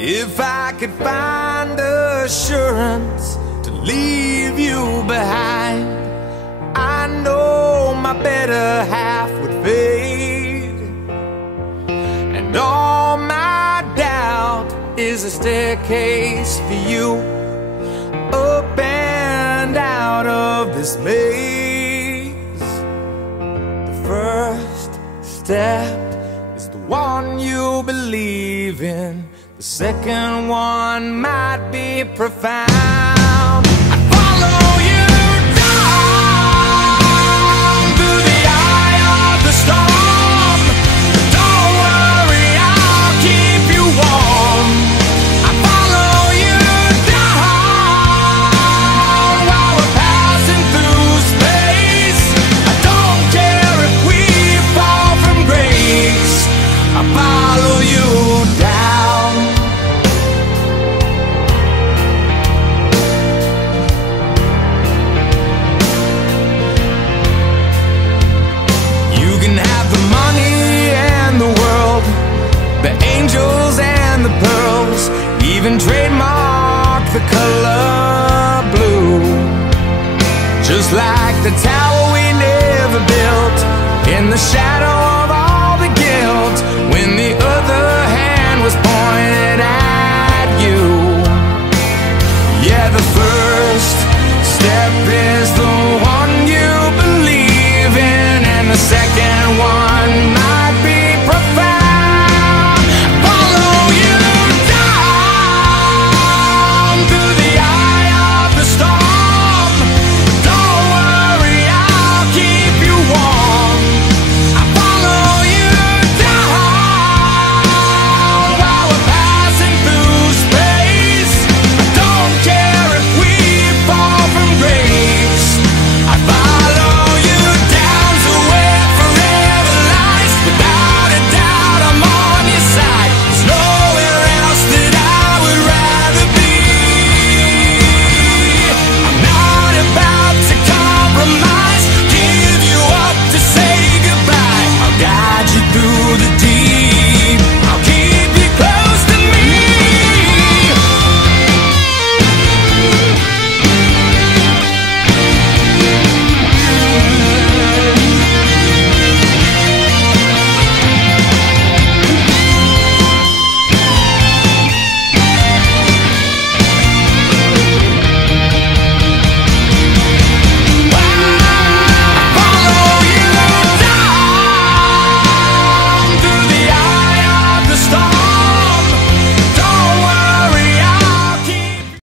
If I could find assurance to leave you behind, I know my better half would fade, and all my doubt is a staircase for you, up and out of this maze. The first step is the one you believe in. The second one might be profound. I follow you down through the eye of the storm. Don't worry, I'll keep you warm. I follow you down while we're passing through space. I don't care if we fall from grace. I follow you down. The angels and the pearls, even trademark the color blue. Just like the tower we never built, in the shadow of all the guilt, when the